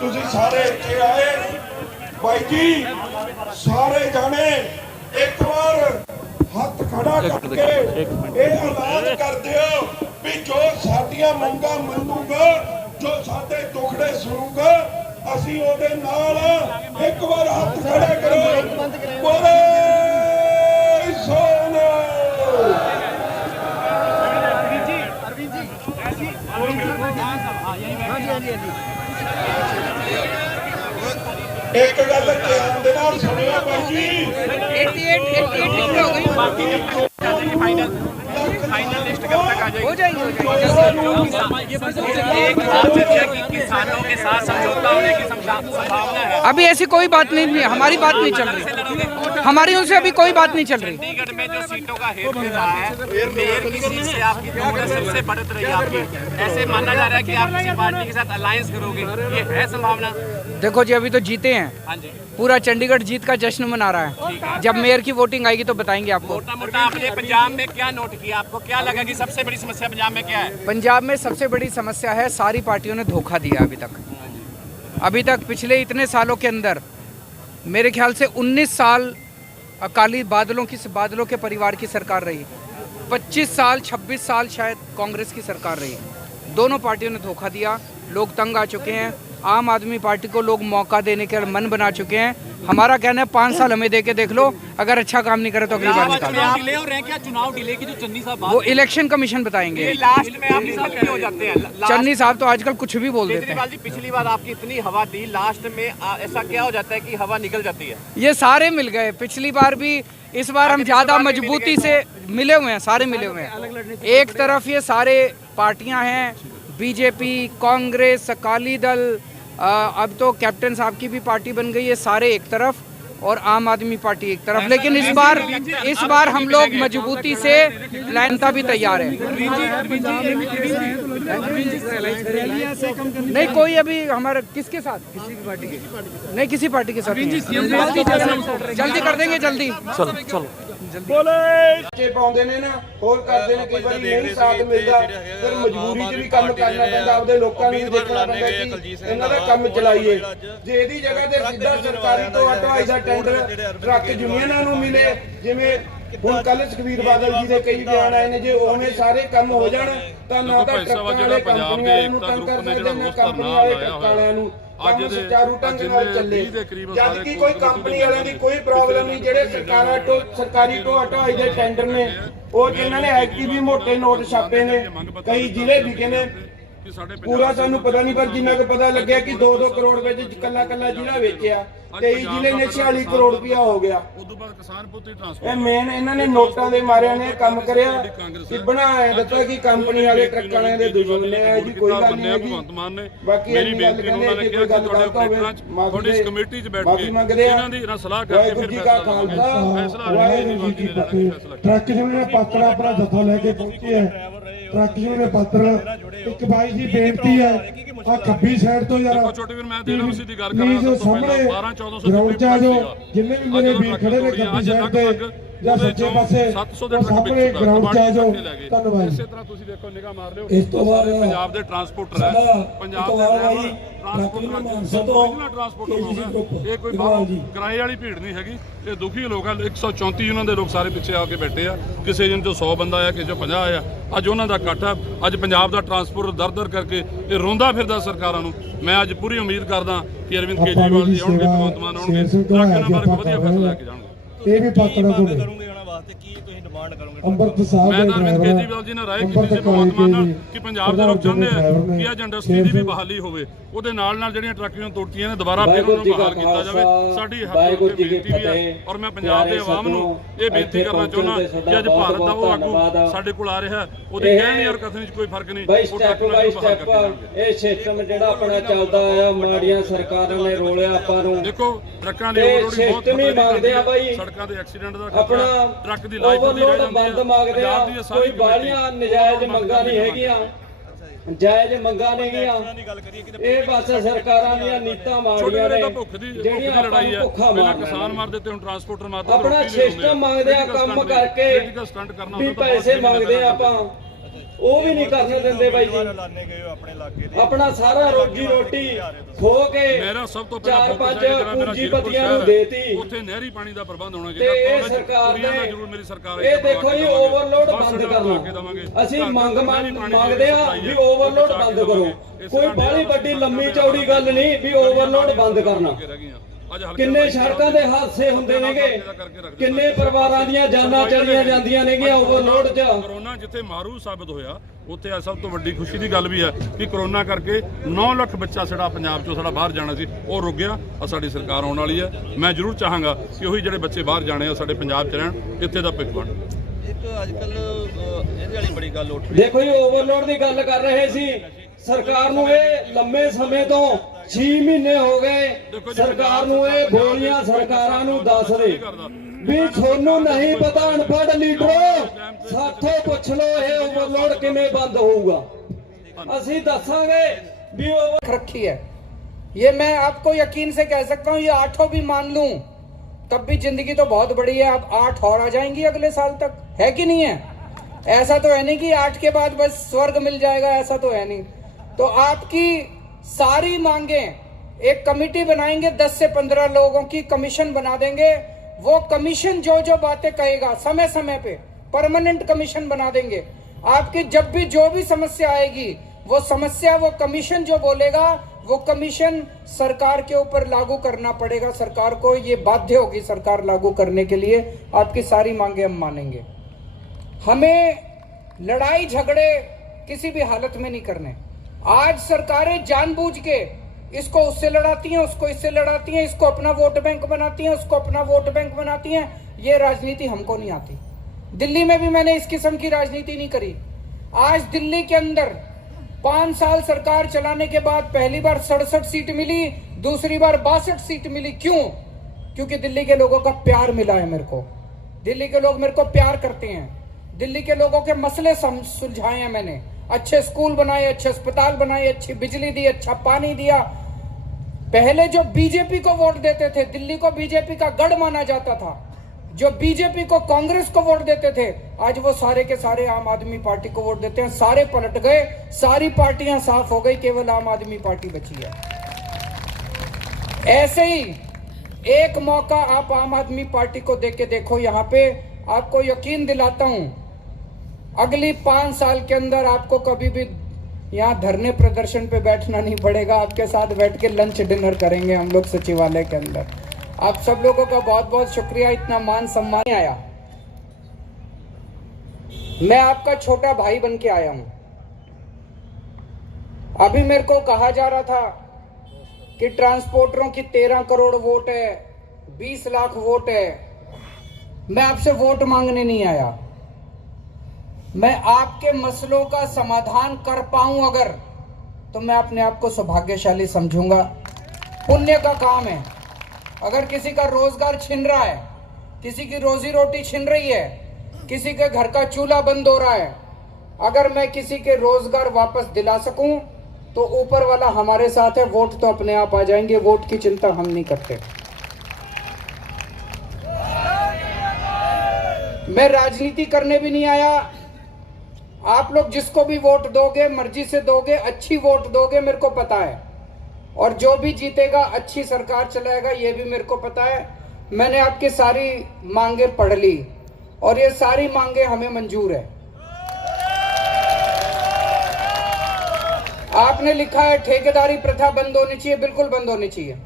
ਤੁਸੀਂ ਸਾਰੇ ਇੱਥੇ ਆਏ भाई जी सारे जाने एक बार हथ खड़ा करके ये ऐलान कर दियो भी जो साडियां मंगां मन्नूगा जो साडे दुखड़े सुनूगा असीं ओदे नाल एक बार हथ खड़े करो बोले सोना एक गल ध्यान दे नाल सुनियो भाई जी 88 हो गई बाकी फाइनल लिस्ट कब तक आ जाएगी हो जाएगी एक बात है कि किसानों के साथ समझौता होने की संभावना है। अभी ऐसी कोई बात नहीं है, हमारी बात नहीं चल रही, हमारी उनसे अभी कोई बात नहीं चल रही। चंडीगढ़ में जो सीटों का हेर फेर रहा है मेयर की सीट से आपकी कांग्रेस सबसे बढ़त रही है आपकी, ऐसे माना जा रहा है कि आप किसी पार्टी के साथ अलायंस करोगे, ये है संभावना? देखो जी अभी तो जीते हैं, हाँ जी, पूरा चंडीगढ़ जीत का जश्न मना रहा है, जब मेयर की वोटिंग आएगी तो बताएंगे आपको। मोटा मोटा आपने पंजाब में क्या नोट किया, आपको क्या लगा कि सबसे बड़ी समस्या पंजाब में क्या है? पंजाब में सबसे बड़ी समस्या है सारी पार्टियों ने धोखा दिया अभी तक पिछले इतने सालों के अंदर मेरे ख्याल से 19 साल अकाली बादलों के परिवार की सरकार रही, 25 साल 26 साल शायद कांग्रेस की सरकार रही, दोनों पार्टियों ने धोखा दिया, लोग तंग आ चुके हैं। आम आदमी पार्टी को लोग मौका देने के मन बना चुके हैं। हमारा कहना है 5 साल हमें दे के देख लो, अगर अच्छा काम नहीं करे तो अगली बार निकालो। चुनाव डिले की जो चन्नी साहब वो इलेक्शन कमीशन बताएंगे। लास्ट में आप क्यों हो जाते हैं? चन्नी साहब तो आजकल कुछ भी बोल देते हैं। पिछली बार आपकी इतनी हवा दी, लास्ट में ऐसा क्या हो जाता है कि हवा निकल जाती है? ये सारे मिल गए, पिछली बार भी, इस बार हम ज्यादा मजबूती से मिले हुए हैं, सारे मिले हुए हैं। एक तरफ ये सारे पार्टियां हैं, बीजेपी, कांग्रेस, अकाली दल, अब तो कैप्टन साहब की भी पार्टी बन गई है, सारे एक तरफ और आम आदमी पार्टी एक तरफ। लेकिन इस बार हम लोग मजबूती से लाइनता भी तैयार है। नहीं कोई अभी हमारे किसके साथ, किसी भी पार्टी के नहीं, किसी पार्टी के साथ जल्दी कर देंगे, जल्दी चलो बोले पाउंदे ने ना होर करदे ने, कई बार नहीं साथ मिलदा फिर मजबूरी च भी काम करना पैंदा, आपदे लोकां नूं भी देखना पैंदा कि इन्हां दा काम चलाइए। जे इहदी जगह ते सिद्धा सरकारी तो हटवाई दा टेंडर ट्रक यूनियनां नूं मिले, जिवें हुण कल सुखबीर बादल जी दे कई बयान आए ने, जे उवें सारे काम हो जाण तां ना तां ट्रक्कां वाले कंपनी वालिਆਂ ਨੂੰ तंग कर सकदे ने, कंपनी वाले ट्रक्कां वालिਆਂ ਨੂੰ ਅੱਜ ਸੁਚਾਰੂ ਢੰਗ ਨਾਲ ਚੱਲੇ। ਜਦ ਕਿ ਕੋਈ ਕੰਪਨੀ ਵਾਲਿਆਂ ਦੀ ਕੋਈ ਪ੍ਰੋਬਲਮ ਨਹੀਂ, ਜਿਹੜੇ ਸਰਕਾਰੀ ਢੋਆ ਢਾਈ ਦੇ ਟੈਂਡਰ ਨੇ ਉਹ ਜਿਨ੍ਹਾਂ ਨੇ ਐਕਟੀ ਵੀ ਮੋਟੇ ਨੋਟ ਛਾਪੇ ਨੇ, ਕਈ ਜ਼ਿਲ੍ਹੇ ਵਿਕੇ ਨੇ, पूरा सानू पता नहीं, पर जिन्ना को पता लगे कि 2-2 करोड़ ਵਿੱਚ ਕੱਲਾ ਜ਼ਿਲ੍ਹਾ ਵੇਚਿਆ, 23 ਜ਼ਿਲ੍ਹੇ ਨੇ 46 ਕਰੋੜ ਰੁਪਇਆ ਹੋ ਗਿਆ। ਉਦੋਂ ਬਾਅਦ ਕਿਸਾਨ ਪੁੱਤੀ ਟਰਾਂਸਪੋਰਟ ਇਹ ਮੇਨ ਇਹਨਾਂ ਨੇ ਨੋਟਾਂ ਦੇ ਮਾਰਿਆਂ ਨੇ ਕੰਮ ਕਰਿਆ ਕਿ ਬਣਾਇਆ ਦਿੱਤਾ ਕਿ ਕੰਪਨੀ ਵਾਲੇ ਟਰੱਕ ਵਾਲਿਆਂ ਦੇ ਦੁਸ਼ਮਣ ਨੇ। ਇਹ ਜੀ ਕੋਈ ਗੱਲ ਨਹੀਂ ਹੈਗੀ। ਬਾਕੀ ਮੇਰੀ ਬੇਨਤੀ ਨੂੰ ਉਹਨਾਂ ਨੇ ਕਿਹਾ ਕਿ ਤੁਹਾਡੇ ਆਪਰੇਟਰਾਂ ਚ ਤੁਹਾਡੀ ਇਸ ਕਮੇਟੀ ਚ ਬੈਠ ਕੇ ਇਹਨਾਂ ਦੀ ਸਲਾਹ ਕਰਕੇ ਫਿਰ ਫੈਸਲਾ ਵਾਹਿਗੁਰੂ ਜੀ ਕੀ ਫਤਿਹ। ਟਰੱਕ ਜਿਹੜੇ ਪਾਤੜਾ ਆਪਣਾ ਜੱਥਾ ਲੈ ਕੇ ਪਹੁੰਚੇ ਹੈ, ਟਰੱਕ ਜਿਹੜੇ ਪਾਤੜ ਇੱਕ ਬਾਈ ਜੀ ਬੇਨਤੀ ਹੈ ਆ ਖੱਬੀ ਸਾਈਡ ਤੋਂ ਯਾਰ ਛੋਟੇ ਵੀਰ ਮੈਂ ਦੇਣਾ ਸੀ ਦੀ ਗੱਲ ਕਰਾਂ ਜੋ ਸਾਹਮਣੇ 12-1400 ਜੋ ਜਿੰਨੇ ਵੀ ਮੇਰੇ ਵੀਰ ਖੜੇ ਨੇ ਖੱਬੀ ਸਾਈਡ ਤੇ ਜਾਂ ਸੱਜੇ ਪਾਸੇ 700 ਦੇ ਸਾਹਮਣੇ ਗਰਾਊਂਡ ਚ ਆ ਜਾਓ। ਧੰਨਵਾਦ। ਇਸੇ ਤਰ੍ਹਾਂ ਤੁਸੀਂ ਦੇਖੋ ਨਿਗਾਹ ਮਾਰ ਲਿਓ, ਇਸ ਤੋਂ ਬਾਅਦ ਪੰਜਾਬ ਦੇ ਟਰਾਂਸਪੋਰਟਰ ਹੈ, ਪੰਜਾਬ ਦੇ ਟਰਾਂਸਪੋਰਟਰ ਹੋ ਗਿਆ, ਇਹ ਕੋਈ ਕਿਰਾਏ ਵਾਲੀ ਭੀੜ ਨਹੀਂ ਹੈਗੀ, ਇਹ ਦੁਖੀ ਲੋਕ ਆ। 134 ਉਹਨਾਂ ਦੇ ਲੋਕ ਸਾਰੇ ਪਿੱਛੇ ਆ ਕੇ ਬੈਠੇ ਆ, ਕਿਸੇ ਦਿਨ ਤੋਂ 100 ਬੰਦਾ ਆ, ਕਿਸੇ ਚੋਂ 50 ਆ, ਅੱਜ ਉਹਨਾਂ ਦਾ ਇਕੱਠ ਆ। ਅੱਜ ਪੰਜਾਬ ਦਾ ਟਰਾਂਸਪੋਰਟ ਦਰ ਕਰਕੇ ਇਹ ਰੋਂਦਾ ਫਿਰਦਾ ਸਰਕਾਰਾਂ ਨੂੰ। ਮੈਂ ਅੱਜ ਪੂਰੀ ਉਮੀਦ ਕਰਦਾ ਕਿ ਅਰਵਿੰਦ ਕੇਜਰੀਵਾਲ ਜੀ ਆਉਣਗੇ, ਭਗਵੰਤ ਮਾਨ ਆਉਣਗੇ, ਟਰੱਕ ਇਹਨਾਂ ਬਾਰੇ ਵਧੀਆ ਫੈਸਲਾ ਲੈ ਕੇ ਜਾਣਗੇ। ਇਹ ਵੀ ਪਾਤੜਾ ਕੋਲ ਅੰਮ੍ਰਿਤ ਸਾਹਿਬ ਮੈਂ ਤਾਂ ਅਰਵਿੰਦ ਕੇਜਰੀਵਾਲ ਜੀ ਨਾਲ ਰਾਏ ਕੀਤੀ ਸੀ ਭਗਵੰਤ ਮਾਨ ਨਾਲ ਕਿ ਪੰਜਾਬ ਦੇ ਲੋਕ ਚਾਹੁੰਦੇ ਆ ਕਿ ਅੱਜ ਇੰਡਸਟਰੀ ਦੀ ਵੀ ਬਹਾਲੀ ਹੋਵੇ, ਉਹਦੇ ਨਾਲ ਜਿਹੜੀਆਂ ਟਰੱਕੀਆਂ ਤੋੜਤੀਆਂ ਨੇ ਦੁਬਾਰਾ ਫਿਰ ਉਹਨਾਂ ਨੂੰ ਬਹਾਲ ਕੀਤਾ ਜਾਵੇ। ਸਾਡੀ ਹੱਕ ਬੇਨਤੀ ਵੀ ਹੈ ਔਰ ਮੈਂ ਪੰਜਾਬ ਦੇ ਆਵਾਮ ਨੂੰ ਇਹ ਬੇਨਤੀ ਕਰਨਾ ਚਾਹੁੰਦਾ ਕਿ ਅੱਜ ਭਾਰਤ ਦਾ ਉਹ ਆਗੂ ਸਾਡੇ ਕੋਲ ਆ ਰਿਹਾ, ਉਹਦੇ ਕਹਿਣ ਔਰ ਕਥਨ 'ਚ ਕੋਈ ਫਰਕ ਨਹੀਂ। ਉਹ ਟਰੱਕ ਨਾਲ ਬਹਾਲ ਕਰਕੇ ਇਹ ਸਿਸਟਮ ਜਿਹੜਾ ਆਪਣਾ ਚੱਲਦਾ ਆਇਆ, ਮਾੜੀਆਂ ਸਰਕਾਰਾਂ ਨੇ ਰੋਲਿਆ ਆਪਾਂ ਨੂੰ। ਦੇਖੋ ਟਰੱਕਾਂ ਦੀ ਓਵਰਲੋਡਿੰਗ ਬਹੁਤ ਮੰਗਦੇ ਆ ਬਾਈ, ਸੜਕਾਂ ਦੇ ਐਕਸੀਡੈਂਟ ਦਾ ਆਪਣਾ ਟਰੱਕ ਦੀ ਲਾਈਫ ਹੁੰਦੀ ਰਹਿ ਜਾਂਦੀ ਬੰਦ ਮੰਗਦੇ ਆ। ਕੋਈ ਬਾਹਲੀਆਂ ਨਜਾਇਜ਼ ਮੰਗਾਂ ਨਹੀਂ ਹੈਗੀਆਂ, ਜਾਇਜ਼ ਮੰਗਾਂ ਨੇਗੀਆਂ। ਇਹ ਬਸ ਸਰਕਾਰਾਂ ਦੀਆਂ ਨੀਤਾਂ ਮਾੜੀਆਂ ਨੇ ਜਿਹੜੀਆਂ ਲੜਾਈ ਹੈ। ਪਹਿਲਾਂ ਕਿਸਾਨ ਮਾਰ ਦਿੱਤੇ, ਹੁਣ ਟਰਾਂਸਪੋਰਟਰ ਮਾਰਦੇ। ਆਪਣਾ ਸਿਸਟਮ ਮੰਗਦੇ ਆ, ਕੰਮ ਕਰਕੇ ਸਟੰਟ ਕਰਨਾ ਵੀ ਪੈਸੇ ਮੰਗਦੇ ਆ ਆਪਾਂ। ਉਹ ਵੀ ਨਹੀਂ ਕਰਨ ਦਿੰਦੇ ਬਾਈ ਜੀ। ਆਪਣਾ ਸਾਰਾ ਰੋਜੀ ਰੋਟੀ ਖੋ ਕੇ ਮੇਰਾ ਸਭ ਤੋਂ ਪਹਿਲਾਂ 4-5 ਪੂੰਜੀਪਤੀਆਂ ਨੂੰ ਦੇਤੀ। ਉੱਥੇ ਨਹਿਰੀ ਪਾਣੀ ਦਾ ਪ੍ਰਬੰਧ ਹੋਣਾ ਤੇ ਚਾਹੀਦਾ। ਇਹ ਸਰਕਾਰ ਨੇ ਜ਼ਰੂਰ ਮੇਰੀ ਸਰਕਾਰ ਇਹ ਦੇਖੋ ਜੀ ਓਵਰਲੋਡ ਬੰਦ ਕਰਨਾ। ਅਸੀਂ ਮੰਗਦੇ ਆ ਵੀ ਓਵਰਲੋਡ ਬੰਦ ਕਰੋ। ਕੋਈ ਬਾਹਲੀ ਵੱਡੀ ਲੰਮੀ ਚੌੜੀ ਗੱਲ ਨਹੀਂ ਵੀ ਓਵਰਲੋਡ ਬੰਦ ਕਰਨਾ। ਕਿੰਨੇ ਸੜਕਾਂ ਦੇ ਹਾਦਸੇ ਹੁੰਦੇ ਨੇਗੇ, ਕਿੰਨੇ ਪਰਿਵਾਰਾਂ ਦੀਆਂ ਜਾਨਾਂ ਚਲੀਆਂ ਜਾਂਦੀਆਂ ਨੇਗੀਆਂ ਓਵਰਲੋਡ 'ਚ। ਕਰੋਨਾ ਜਿੱਥੇ ਮਾਰੂ ਸਾਬਤ ਹੋਇਆ ਉੱਥੇ ਆ ਸਭ ਤੋਂ ਵੱਡੀ ਖੁਸ਼ੀ ਦੀ ਗੱਲ ਵੀ ਹੈ ਕਿ ਕਰੋਨਾ ਕਰਕੇ 9 ਲੱਖ ਬੱਚਾ ਸਾਡਾ ਪੰਜਾਬ 'ਚੋਂ ਸਾਡਾ ਬਾਹਰ ਜਾਣਾ ਸੀ ਉਹ ਰੁਕ ਗਿਆ। ਆ ਸਾਡੀ ਸਰਕਾਰ ਆਉਣ ਵਾਲੀ ਹੈ। ਮੈਂ ਜ਼ਰੂਰ ਚਾਹਾਂਗਾ ਕਿ ਉਹੀ ਜਿਹੜੇ ਬੱਚੇ ਬਾਹਰ ਜਾਣੇ ਆ ਸਾਡੇ ਪੰਜਾਬ 'ਚ ਰਹਿਣ, ਇੱਥੇ ਦਾ ਭਿੱਖ ਬਣ। ਅੱਜ ਕੱਲ ਇਹਦੇ ਵਾਲੀ ਬੜੀ ਗੱਲ ਉੱਠ ਦੇਖੋ ਜੀ ਓਵਰਲੋਡ ਦੀ ਗੱਲ ਕਰ ਰਹੇ ਸੀ। ਸਰਕਾਰ ਨੂੰ ਇਹ ਲੰਮੇ ਸਮੇਂ ਤੋਂ 6 ਮਹੀਨੇ ਹੋ ਗਏ ਸਰਕਾਰ ਨੂੰ ਇਹ ਗੋਲੀਆਂ ਸਰਕਾਰਾਂ ਨੂੰ ਦੱਸ ਦੇ ਵੀ ਤੁਹਾਨੂੰ ਨਹੀਂ ਪਤਾ ਅਨਪੜ੍ਹ ਲੀਡਰੋ, ਸਾਥੋਂ ਪੁੱਛ ਲਓ ਇਹ ਓਵਰਲੋਡ ਕਿਵੇਂ ਬੰਦ ਹੋਊਗਾ। ਅਸੀਂ ਦੱਸਾਂਗੇ ਵੀ रखी है। ये मैं आपको यकीन से कह सकता हूँ, ये 8 भी मान लूं तब भी जिंदगी तो बहुत बड़ी है। अब 8 और आ जाएंगी अगले साल तक, है कि नहीं है? ऐसा तो है नहीं कि 8 के बाद बस स्वर्ग मिल जाएगा, ऐसा तो है नहीं। तो आपकी सारी मांगे एक कमेटी बनाएंगे, 10 से 15 लोगों की कमीशन बना देंगे। वो कमीशन जो जो बातें कहेगा समय समय पे परमानेंट कमीशन बना देंगे। आपकी जब भी जो भी समस्या आएगी वो समस्या वो कमीशन जो बोलेगा वो कमीशन सरकार के ऊपर लागू करना पड़ेगा। सरकार को ये बाध्य होगी सरकार लागू करने के लिए। आपकी सारी मांगे हम मानेंगे। हमें लड़ाई झगड़े किसी भी हालत में नहीं करने। आज सरकारें जानबूझ के इसको उससे लड़ाती हैं, उसको इससे लड़ाती हैं, इसको अपना वोट बैंक बनाती हैं, उसको अपना वोट बैंक बनाती हैं। ये राजनीति हमको नहीं आती। दिल्ली में भी मैंने इस किस्म की राजनीति नहीं करी। आज दिल्ली के अंदर 5 साल सरकार चलाने के बाद पहली बार 67 सीट मिली, दूसरी बार 62 सीट मिली। क्यों? क्योंकि दिल्ली के लोगों का प्यार मिला है मेरे को। दिल्ली के लोग मेरे को प्यार करते हैं। दिल्ली के लोगों के मसले सुलझाए हैं मैंने। अच्छे स्कूल बनाए, अच्छे अस्पताल बनाए, अच्छी बिजली दी, अच्छा पानी दिया। पहले जो बीजेपी को वोट देते थे, दिल्ली को बीजेपी का गढ़ माना जाता था, जो बीजेपी को कांग्रेस को वोट देते थे, आज वो सारे के सारे आम आदमी पार्टी को वोट देते हैं। सारे पलट गए, सारी पार्टियां साफ हो गई, केवल आम आदमी पार्टी बची है। ऐसे ही एक मौका आप आम आदमी पार्टी को देख के देखो। यहाँ पे आपको यकीन दिलाता हूं अगली 5 साल के अंदर आपको कभी भी यहाँ धरने प्रदर्शन पे बैठना नहीं पड़ेगा। आपके साथ बैठ के लंच डिनर करेंगे हम लोग सचिवालय के अंदर। आप सब लोगों का बहुत बहुत शुक्रिया, इतना मान सम्मान आया। मैं आपका छोटा भाई बन के आया हूं। अभी मेरे को कहा जा रहा था कि ट्रांसपोर्टरों की 13 करोड़ वोट है, 20 लाख वोट है। मैं आपसे वोट मांगने नहीं आया। मैं आपके मसलों का समाधान कर पाऊं अगर, तो मैं अपने आप को सौभाग्यशाली समझूंगा। पुण्य का काम है। अगर किसी का रोजगार छिन रहा है, किसी की रोजी रोटी छिन रही है, किसी के घर का चूल्हा बंद हो रहा है, अगर मैं किसी के रोजगार वापस दिला सकूं तो ऊपर वाला हमारे साथ है। वोट तो अपने आप आ जाएंगे, वोट की चिंता हम नहीं करते। मैं राजनीति करने भी नहीं आया। आप लोग जिसको भी वोट दोगे, मर्जी से दोगे, अच्छी वोट दोगे, मेरे को पता है। और जो भी जीतेगा अच्छी सरकार चलाएगा, ये भी मेरे को पता है। मैंने आपकी सारी मांगे पढ़ ली और ये सारी मांगे हमें मंजूर है। आपने लिखा है ठेकेदारी प्रथा बंद होनी चाहिए, बिल्कुल बंद होनी चाहिए।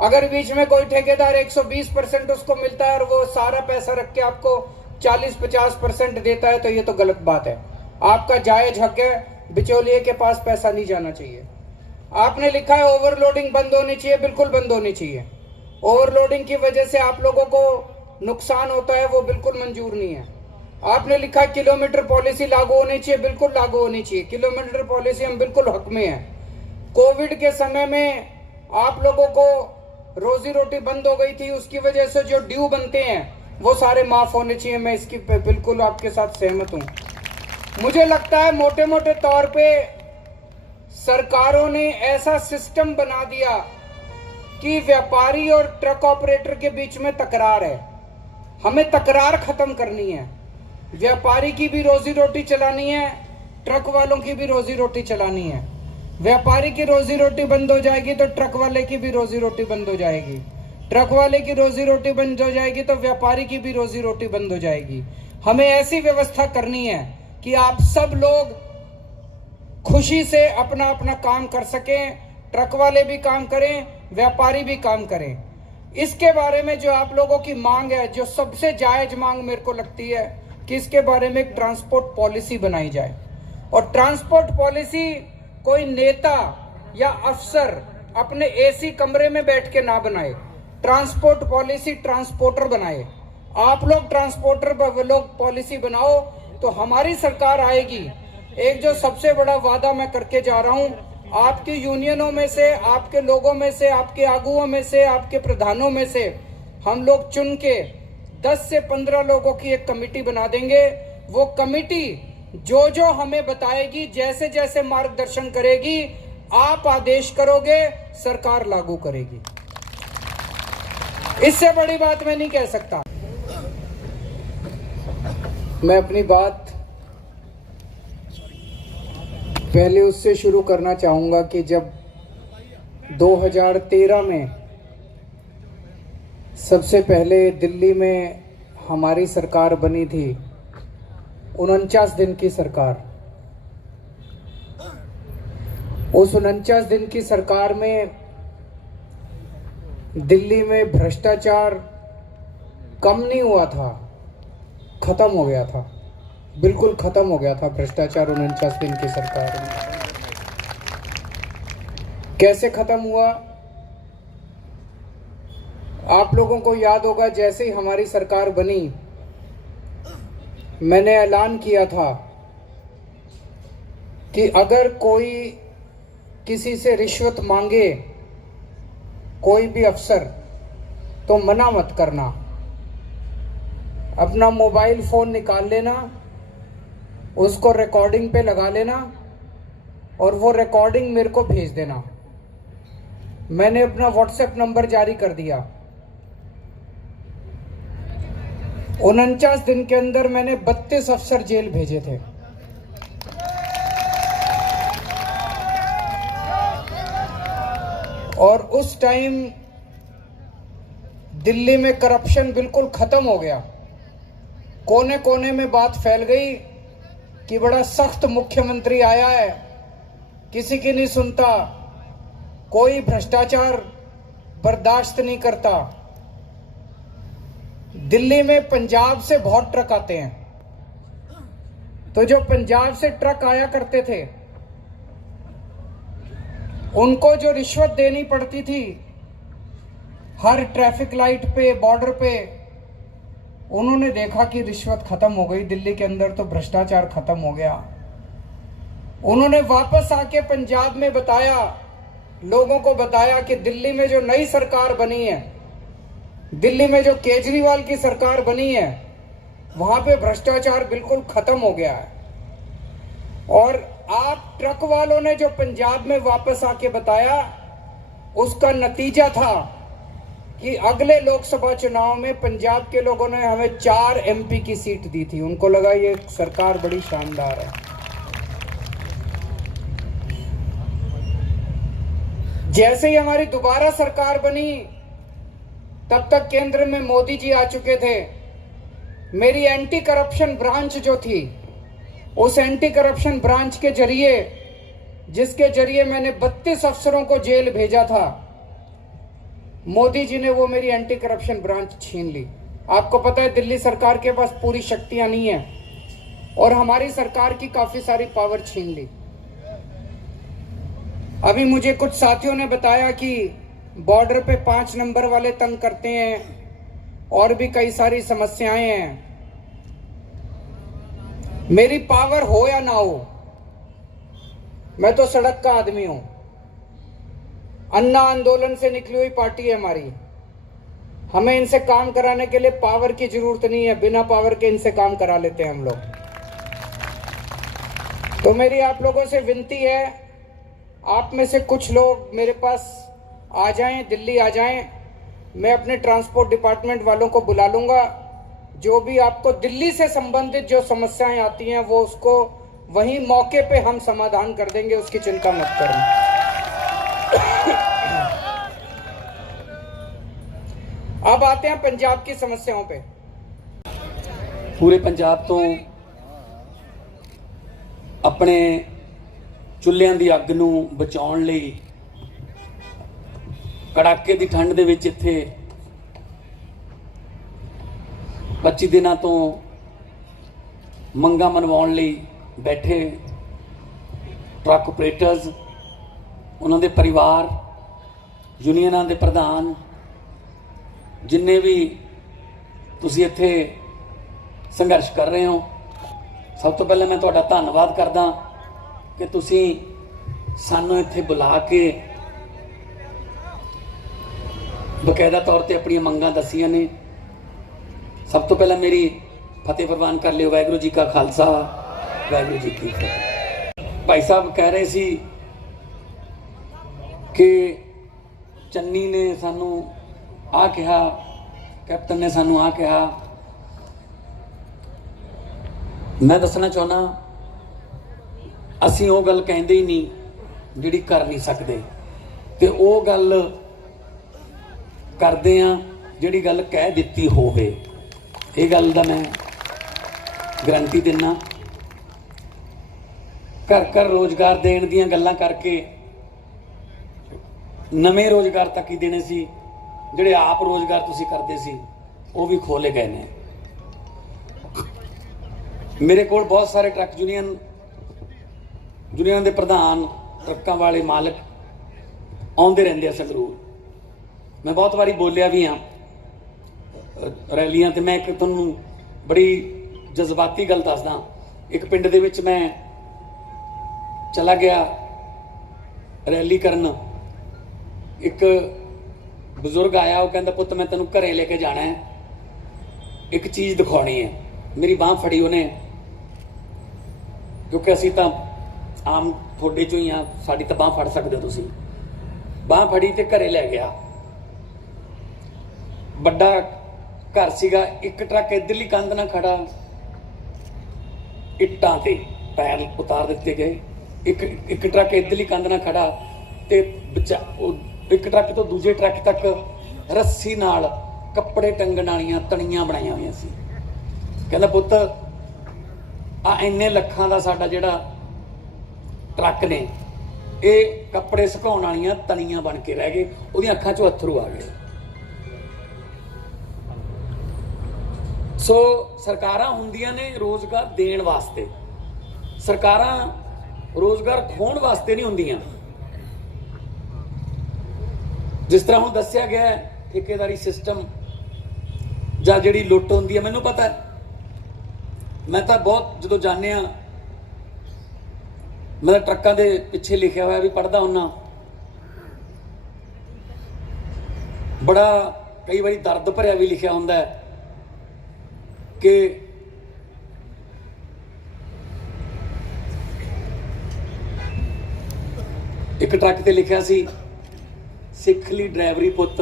अगर बीच में कोई ठेकेदार 120% उसको मिलता है और वो सारा पैसा रख के आपको 40-50% देता है, तो ये तो गलत बात है। आपका जायज हक है, बिचौलिए के पास पैसा नहीं जाना चाहिए। आपने लिखा है ओवरलोडिंग बंद होनी चाहिए, बिल्कुल बंद होनी चाहिए। ओवरलोडिंग की वजह से आप लोगों को नुकसान होता है, वो बिल्कुल मंजूर नहीं है। आपने लिखा किलोमीटर पॉलिसी लागू होनी चाहिए, बिल्कुल लागू होनी चाहिए। किलोमीटर पॉलिसी हम बिल्कुल हक में हैं। कोविड के समय में आप लोगों को रोजी रोटी बंद हो गई थी, उसकी वजह से जो ड्यू बनते हैं वो सारे माफ होने चाहिए। मैं इसकी बिल्कुल आपके साथ सहमत हूं। मुझे लगता है मोटे मोटे तौर पे सरकारों ने ऐसा सिस्टम बना दिया कि व्यापारी और ट्रक ऑपरेटर के बीच में तकरार है। हमें तकरार खत्म करनी है। व्यापारी की भी रोजी रोटी चलानी है, ट्रक वालों की भी रोजी रोटी चलानी है। व्यापारी की रोजी रोटी बंद हो जाएगी तो ट्रक वाले की भी रोजी रोटी बंद हो जाएगी। ट्रक वाले की रोजी रोटी बंद हो जाएगी तो व्यापारी की भी रोजी रोटी बंद हो जाएगी। हमें ऐसी व्यवस्था करनी है कि आप सब लोग खुशी से अपना अपना काम कर सकें, ट्रक वाले भी काम करें, व्यापारी भी काम करें। इसके बारे में जो आप लोगों की मांग है, जो सबसे जायज मांग मेरे को लगती है कि इसके बारे में एक ट्रांसपोर्ट पॉलिसी बनाई जाए। और ट्रांसपोर्ट पॉलिसी कोई नेता या अफसर अपने एसी कमरे में बैठ के ना बनाए। ट्रांसपोर्ट पॉलिसी ट्रांसपोर्टर बनाए। आप लोग ट्रांसपोर्टर लोग पॉलिसी बनाओ तो हमारी सरकार आएगी। एक जो सबसे बड़ा वादा मैं करके जा रहा हूं, आपकी यूनियनों में से, आपके लोगों में से, आपके आगुओं में से, आपके प्रधानों में से हम लोग चुन के 10 से 15 लोगों की एक कमेटी बना देंगे। वो कमेटी जो जो हमें बताएगी, जैसे जैसे मार्गदर्शन करेगी, आप आदेश करोगे, सरकार लागू करेगी। इससे बड़ी बात मैं नहीं कह सकता। मैं अपनी बात पहले उससे शुरू करना चाहूंगा कि जब 2013 में सबसे पहले दिल्ली में हमारी सरकार बनी थी, 49 दिन की सरकार। उस 49 दिन की सरकार में दिल्ली में भ्रष्टाचार कम नहीं हुआ था, खत्म हो गया था, बिल्कुल खत्म हो गया था भ्रष्टाचार 49 दिन की सरकार में। कैसे खत्म हुआ? आप लोगों को याद होगा, जैसे ही हमारी सरकार बनी, मैंने ऐलान किया था कि अगर कोई किसी से रिश्वत मांगे, कोई भी अफसर, तो मना मत करना। अपना मोबाइल फोन निकाल लेना, उसको रिकॉर्डिंग पे लगा लेना और वो रिकॉर्डिंग मेरे को भेज देना। मैंने अपना व्हाट्सएप नंबर जारी कर दिया। 49 दिन के अंदर मैंने 32 अफसर जेल भेजे थे। और उस टाइम दिल्ली में करप्शन बिल्कुल खत्म हो गया। कोने कोने में बात फैल गई कि बड़ा सख्त मुख्यमंत्री आया है, किसी की नहीं सुनता, कोई भ्रष्टाचार बर्दाश्त नहीं करता। दिल्ली में पंजाब से बहुत ट्रक आते हैं, तो जो पंजाब से ट्रक आया करते थे, उनको जो रिश्वत देनी पड़ती थी हर ट्रैफिक लाइट पे, बॉर्डर पे, उन्होंने देखा कि रिश्वत खत्म हो गई दिल्ली के अंदर, तो भ्रष्टाचार खत्म हो गया। उन्होंने वापस आके पंजाब में बताया, लोगों को बताया कि दिल्ली में जो नई सरकार बनी है, दिल्ली में जो केजरीवाल की सरकार बनी है, वहां पे भ्रष्टाचार बिल्कुल खत्म हो गया है। और आप ट्रक वालों ने जो पंजाब में वापस आके बताया, उसका नतीजा था कि अगले लोकसभा चुनाव में पंजाब के लोगों ने हमें 4 MP की सीट दी थी। उनको लगा ये सरकार बड़ी शानदार है। जैसे ही हमारी दोबारा सरकार बनी, तब तक केंद्र में मोदी जी आ चुके थे। मेरी एंटी करप्शन ब्रांच जो थी, उस एंटी करप्शन ब्रांच के जरिए, जिसके जरिए मैंने 32 अफसरों को जेल भेजा था, मोदी जी ने वो मेरी एंटी करप्शन ब्रांच छीन ली। आपको पता है दिल्ली सरकार के पास पूरी शक्तियां नहीं है, और हमारी सरकार की काफी सारी पावर छीन ली। अभी मुझे कुछ साथियों ने बताया कि बॉर्डर पे 5 नंबर वाले तंग करते हैं, और भी कई सारी समस्याएं हैं। मेरी पावर हो या ना हो, मैं तो सड़क का आदमी हूं। अन्ना आंदोलन से निकली हुई पार्टी है हमारी। हमें इनसे काम कराने के लिए पावर की जरूरत नहीं है, बिना पावर के इनसे काम करा लेते हैं हम लोग। तो मेरी आप लोगों से विनती है, आप में से कुछ लोग मेरे पास आ जाएं, दिल्ली आ जाएं। मैं अपने ट्रांसपोर्ट डिपार्टमेंट वालों को बुला लूंगा। जो भी आपको दिल्ली से संबंधित जो समस्याएं आती हैं, वो उसको वहीं मौके पे हम समाधान कर देंगे, उसकी चिंता मत करें। अब आते हैं पंजाब की समस्याओं पे। पूरे पंजाब तो अपने चुੱਲ੍ਹਿਆਂ ਦੀ ਅੱਗ ਨੂੰ ਬਚਾਉਣ ਲਈ ਕੜਾਕੇ ਦੀ ਠੰਡ ਦੇ ਵਿੱਚ ਇੱਥੇ 25 ਦਿਨਾਂ ਤੋਂ ਮੰਗਾਂ ਮਨਵਾਉਣ ਲਈ ਬੈਠੇ ਟਰੱਕ ਆਪਰੇਟਰਸ, ਉਹਨਾਂ ਦੇ ਪਰਿਵਾਰ, ਯੂਨੀਅਨਾਂ ਦੇ ਪ੍ਰਧਾਨ, ਜਿੰਨੇ ਵੀ ਤੁਸੀਂ ਇੱਥੇ ਸੰਘਰਸ਼ ਕਰ ਰਹੇ ਹੋ, ਸਭ ਤੋਂ ਪਹਿਲਾਂ ਮੈਂ ਤੁਹਾਡਾ ਧੰਨਵਾਦ ਕਰਦਾ ਕਿ ਤੁਸੀਂ ਸਾਨੂੰ ਇੱਥੇ ਬੁਲਾ ਕੇ ਬਕਾਇਦਾ ਤੌਰ ਤੇ ਆਪਣੀਆਂ ਮੰਗਾਂ ਦੱਸੀਆਂ ਨੇ। ਸਭ ਤੋਂ ਪਹਿਲਾਂ ਮੇਰੀ ਫਤਿਹ ਪ੍ਰਵਾਨ ਕਰ ਲਿਓ। ਵਾਹਿਗੁਰੂ ਜੀ ਕਾ ਖਾਲਸਾ, ਵਾਹਿਗੁਰੂ ਜੀ ਕੀ ਫਤਿਹ। ਭਾਈ ਸਾਹਿਬ ਕਹਿ ਰਹੇ ਸੀ ਕਿ ਚੰਨੀ ਨੇ ਸਾਨੂੰ ਆ ਕਿਹਾ, ਕੈਪਟਨ ਨੇ ਸਾਨੂੰ ਆ ਕਿਹਾ। ਮੈਂ ਦੱਸਣਾ ਚਾਹੁੰਦਾ, ਅਸੀਂ ਉਹ ਗੱਲ ਕਹਿੰਦੇ ਹੀ ਨਹੀਂ ਜਿਹੜੀ ਕਰ ਨਹੀਂ ਸਕਦੇ, ਤੇ ਉਹ ਗੱਲ ਕਰਦੇ ਆ ਜਿਹੜੀ ਗੱਲ ਕਹਿ ਦਿੱਤੀ ਹੋਵੇ। ਇਹ ਗੱਲ ਦਾ ਮੈਂ ਗਰੰਟੀ ਦਿੰਦਾ। ਘਰ ਘਰ ਰੋਜ਼ਗਾਰ ਦੇਣ ਦੀਆਂ ਗੱਲਾਂ ਕਰਕੇ ਨਵੇਂ ਰੋਜ਼ਗਾਰ ਤੱਕ ਹੀ ਦੇਣੇ ਸੀ, ਜਿਹੜੇ ਆਪ ਰੋਜ਼ਗਾਰ ਤੁਸੀਂ ਕਰਦੇ ਸੀ ਉਹ ਵੀ ਖੋਲੇ ਗਏ ਨੇ। ਮੇਰੇ ਕੋਲ ਬਹੁਤ ਸਾਰੇ ਟਰੱਕ ਯੂਨੀਅਨ ਦੇ ਪ੍ਰਧਾਨ, ਟਰੱਕਾਂ ਵਾਲੇ ਮਾਲਕ ਆਉਂਦੇ ਰਹਿੰਦੇ ਆ ਸੰਗਰੂਰ। ਮੈਂ ਬਹੁਤ ਵਾਰੀ ਬੋਲਿਆ ਵੀ ਹਾਂ ਰੈਲੀਆਂ ਤੇ। ਮੈਂ ਇੱਕ ਤੁਹਾਨੂੰ ਬੜੀ ਜਜ਼ਬਾਤੀ ਗੱਲ ਦੱਸਦਾ। ਇੱਕ ਪਿੰਡ ਦੇ ਵਿੱਚ ਮੈਂ ਚਲਾ ਗਿਆ ਰੈਲੀ ਕਰਨ। ਇੱਕ ਬਜ਼ੁਰਗ ਆਇਆ, ਉਹ ਕਹਿੰਦਾ ਪੁੱਤ ਮੈਂ ਤੈਨੂੰ ਘਰੇ ਲੈ ਕੇ ਜਾਣਾ ਹੈ, ਇੱਕ ਚੀਜ਼ ਦਿਖਾਉਣੀ ਹੈ। ਮੇਰੀ ਬਾਂਹ ਫੜੀ ਉਹਨੇ, ਕਿਉਂਕਿ ਅਸੀਂ ਤਾਂ ਆਮ ਤੁਹਾਡੇ ਚੋਂ ਹੀ ਆ, ਸਾਡੀ ਤਾਂ ਬਾਂਹ ਫੜ ਸਕਦੇ ਹੋ ਤੁਸੀਂ। ਬਾਂਹ ਫੜੀ ਤੇ ਘਰੇ ਲੈ ਗਿਆ। ਵੱਡਾ ਘਰ ਸੀਗਾ, ਇੱਕ ਟਰੱਕ ਇੱਧਰਲੀ ਕੰਧ ਨਾਲ ਖੜਾ, ਇੱਟਾਂ ਤੇ ਪੈਰ ਉਤਾਰ ਦਿੱਤੇ ਗਏ। ਇੱਕ ਟਰੱਕ ਇੱਧਰਲੀ ਕੰਧ ਨਾਲ ਖੜਾ ਤੇ ਇੱਕ ਟਰੱਕ ਤੋਂ ਦੂਜੇ ਟਰੱਕ ਤੱਕ ਰੱਸੀ ਨਾਲ ਕੱਪੜੇ ਟੰਗਣ ਵਾਲੀਆਂ ਤਣੀਆਂ ਬਣਾਈਆਂ ਹੋਈਆਂ ਸੀ। ਕਹਿੰਦਾ ਪੁੱਤ ਆ ਇੰਨੇ ਲੱਖਾਂ ਦਾ ਸਾਡਾ ਜਿਹੜਾ ਟਰੱਕ ਨੇ, ਇਹ ਕੱਪੜੇ ਸੁਕਾਉਣ ਵਾਲੀਆਂ ਤਣੀਆਂ ਬਣ ਕੇ ਰਹਿ ਗਏ। ਉਹਦੀਆਂ ਅੱਖਾਂ 'ਚੋਂ ਅੱਥਰੂ ਆ ਗਏ। ਸੋ ਸਰਕਾਰਾਂ ਹੁੰਦੀਆਂ ਨੇ ਰੋਜ਼ਗਾਰ ਦੇਣ ਵਾਸਤੇ, ਸਰਕਾਰਾਂ ਰੋਜ਼ਗਾਰ ਖੋਣ ਵਾਸਤੇ ਨਹੀਂ ਹੁੰਦੀਆਂ। ਜਿਸ ਤਰ੍ਹਾਂ ਹੁਣ ਦੱਸਿਆ ਗਿਆ ਹੈ ਠੇਕੇਦਾਰੀ ਸਿਸਟਮ ਜਾਂ ਜਿਹੜੀ ਲੁੱਟ ਹੁੰਦੀ ਹੈ, ਮੈਨੂੰ ਪਤਾ ਹੈ। ਮੈਂ ਤਾਂ ਬਹੁਤ ਜਦੋਂ ਜਾਂਦੇ ਆ, ਮੈਂ ਟਰੱਕਾਂ ਦੇ ਪਿੱਛੇ ਲਿਖਿਆ ਹੋਇਆ ਵੀ ਪੜ੍ਹਦਾ ਹੁੰਨਾ। ਬੜਾ ਕਈ ਵਾਰੀ ਦਰਦ ਭਰਿਆ ਵੀ ਲਿਖਿਆ ਹੁੰਦਾ ਹੈ ਕਿ ਇੱਕ ਟਰੱਕ ਤੇ ਲਿਖਿਆ ਸੀ, ਸਿੱਖ ਲਈ ਡਰਾਈਵਰੀ ਪੁੱਤ,